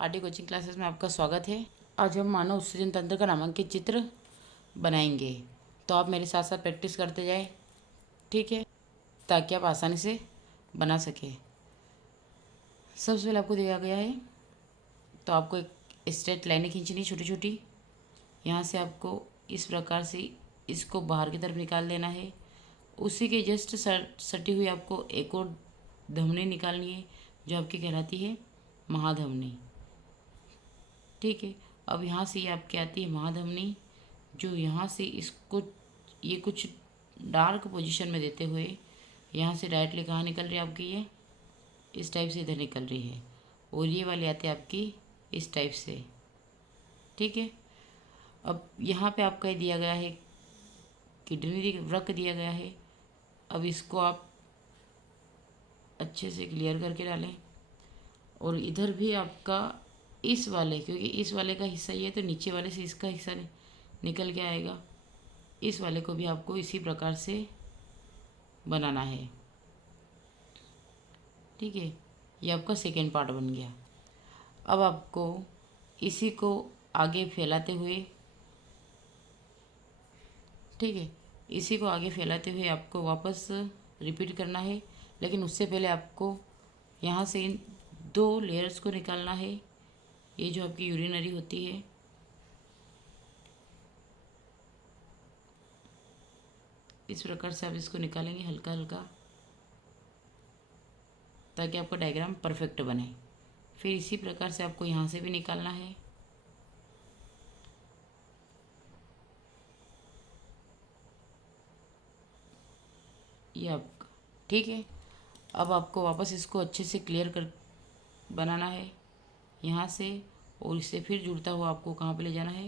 RD coaching classes में आपका स्वागत है। आज हम मानव उत्सर्जन तंत्र का नामांकित चित्र बनाएंगे, तो आप मेरे साथ साथ प्रैक्टिस करते जाएं, ठीक है, ताकि आप आसानी से बना सकें। सबसे पहले आपको दिया गया है, तो आपको एक स्ट्रेट लाइनें खींचनी छोटी छोटी। यहाँ से आपको इस प्रकार से इसको बाहर की तरफ निकाल देना है। उसी के जस्ट सटी हुई आपको एक और धमनी निकालनी है, जो आपकी कहलाती है महाधमनी। ठीक है, अब यहाँ से ये आपकी आती है महाधमनी, जो यहाँ से इसको ये कुछ डार्क पोजीशन में देते हुए यहाँ से डायरेक्टली कहाँ निकल रही है आपकी, ये इस टाइप से इधर निकल रही है, और ये वाली आती है आपकी इस टाइप से। ठीक है, अब यहाँ पे आपका दिया गया है किडनी वृक्क दिया गया है। अब इसको आप अच्छे से क्लियर करके डालें, और इधर भी आपका इस वाले, क्योंकि इस वाले का हिस्सा ये है तो नीचे वाले से इसका हिस्सा निकल के आएगा। इस वाले को भी आपको इसी प्रकार से बनाना है। ठीक है, ये आपका सेकेंड पार्ट बन गया। अब आपको इसी को आगे फैलाते हुए, ठीक है, इसी को आगे फैलाते हुए आपको वापस रिपीट करना है। लेकिन उससे पहले आपको यहाँ से इन दो लेयर्स को निकालना है। ये जो आपकी यूरिनरी होती है, इस प्रकार से आप इसको निकालेंगे हल्का हल्का, ताकि आपका डायग्राम परफेक्ट बने। फिर इसी प्रकार से आपको यहाँ से भी निकालना है। ये आपका ठीक है। अब आपको वापस इसको अच्छे से क्लियर कर बनाना है यहाँ से, और इससे फिर जुड़ता हुआ आपको कहाँ पे ले जाना है,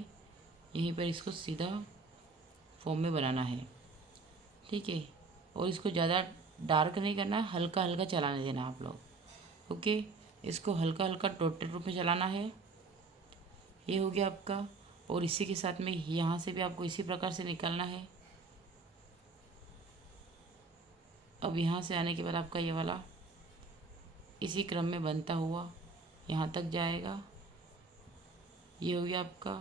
यहीं पर इसको सीधा फॉर्म में बनाना है। ठीक है, और इसको ज़्यादा डार्क नहीं करना है, हल्का हल्का चलाने देना आप लोग। ओके, इसको हल्का हल्का टोटल रूप में चलाना है। ये हो गया आपका, और इसी के साथ में यहाँ से भी आपको इसी प्रकार से निकालना है। अब यहाँ से आने के बाद आपका ये वाला इसी क्रम में बनता हुआ यहाँ तक जाएगा। ये हो गया आपका,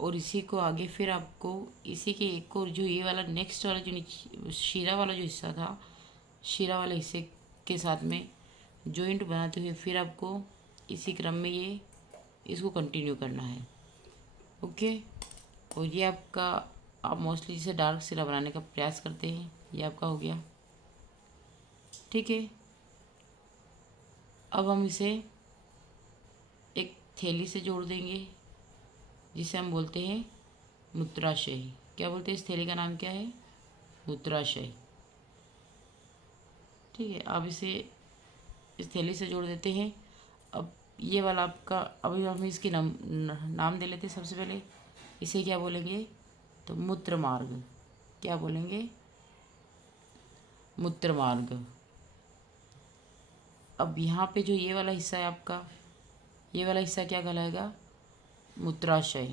और इसी को आगे फिर आपको इसी के एक और जो ये वाला नेक्स्ट वाला जो नीचे शीरा वाला जो हिस्सा था, शीरा वाले हिस्से के साथ में जॉइंट बनाते हुए फिर आपको इसी क्रम में ये इसको कंटिन्यू करना है। ओके, और ये आपका आप मोस्टली जिसे डार्क सिरा बनाने का प्रयास करते हैं, ये आपका हो गया। ठीक है, अब हम इसे एक थैली से जोड़ देंगे, जिसे हम बोलते हैं मूत्राशय। क्या बोलते हैं, इस थैली का नाम क्या है, मूत्राशय। ठीक है, अब इसे इस थैली से जोड़ देते हैं। अब ये वाला आपका, अभी हम इसकी नाम दे लेते हैं। सबसे पहले इसे क्या बोलेंगे, तो मूत्र मार्ग। क्या बोलेंगे, मूत्र मार्ग। अब यहाँ पे जो ये वाला हिस्सा है आपका, ये वाला हिस्सा क्या कहलाएगा, मूत्राशय।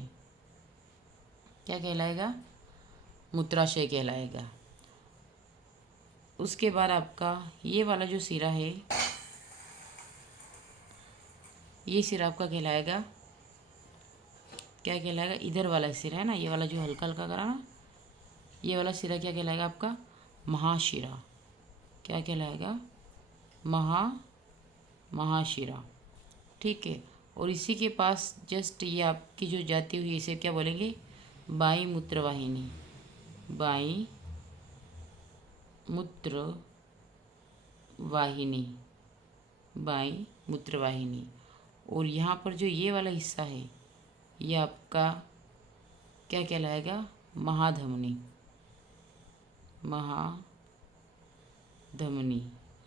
क्या कहलाएगा, मूत्राशय कहलाएगा। उसके बाद आपका ये वाला जो सिरा है, ये सिरा आपका कहलाएगा, क्या कहलाएगा, इधर वाला सिरा है ना, ये वाला जो हल्का हल्का करा ना, ये वाला सिरा क्या कहलाएगा आपका, महाशिरा। क्या कहलाएगा, महाशिरा। ठीक है, और इसी के पास जस्ट ये आपकी जो जाती हुई, इसे क्या बोलेंगे, बाई मूत्रवाहिनी। बाई मूत्रवाहिनी, बाई मूत्रवाहिनी। और यहाँ पर जो ये वाला हिस्सा है, ये आपका क्या कहलाएगा, महाधमनी। महाधमनी,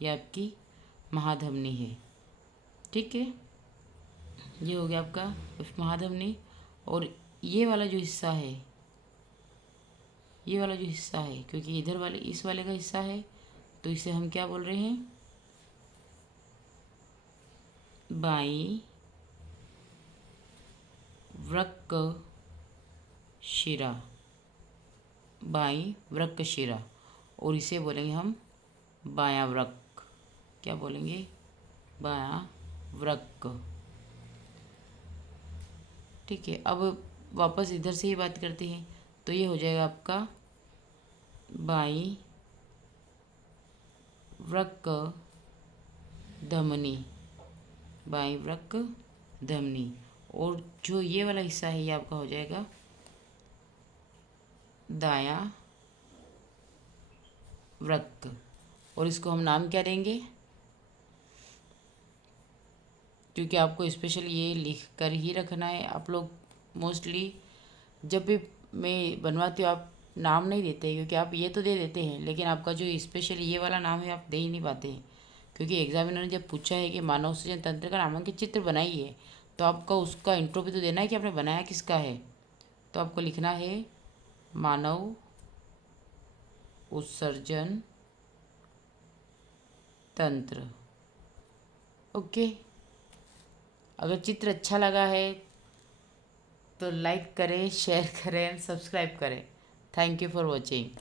ये आपकी महाधमनी है। ठीक है, ये हो गया आपका महाधमनी। और ये वाला जो हिस्सा है, ये वाला जो हिस्सा है, क्योंकि इधर वाले इस वाले का हिस्सा है, तो इसे हम क्या बोल रहे हैं, बाई वृक्क शिरा। बाई वृक्क शिरा, और इसे बोलेंगे हम बायां वृक्क। क्या बोलेंगे, बायां वृक्क। ठीक है, अब वापस इधर से ही बात करते हैं, तो ये हो जाएगा आपका बाई वृक्क धमनी, बाई वृक्क धमनी। और जो ये वाला हिस्सा है ये आपका हो जाएगा दायां वृक्क। और इसको हम नाम क्या देंगे, क्योंकि आपको स्पेशल ये लिख कर ही रखना है। आप लोग मोस्टली जब भी मैं बनवाती हूँ आप नाम नहीं देते, क्योंकि आप ये तो दे देते हैं लेकिन आपका जो स्पेशल ये वाला नाम है आप दे ही नहीं पाते हैं। क्योंकि एग्जामिनर ने जब पूछा है कि मानव सृजन तंत्र का नामांकित चित्र बनाइए, तो आपका उसका इंट्रो भी तो देना है कि आपने बनाया किसका है। तो आपको लिखना है मानव उत्सर्जन तंत्र। ओके, अगर चित्र अच्छा लगा है तो लाइक करें, शेयर करें एंड सब्सक्राइब करें। Thank you for watching.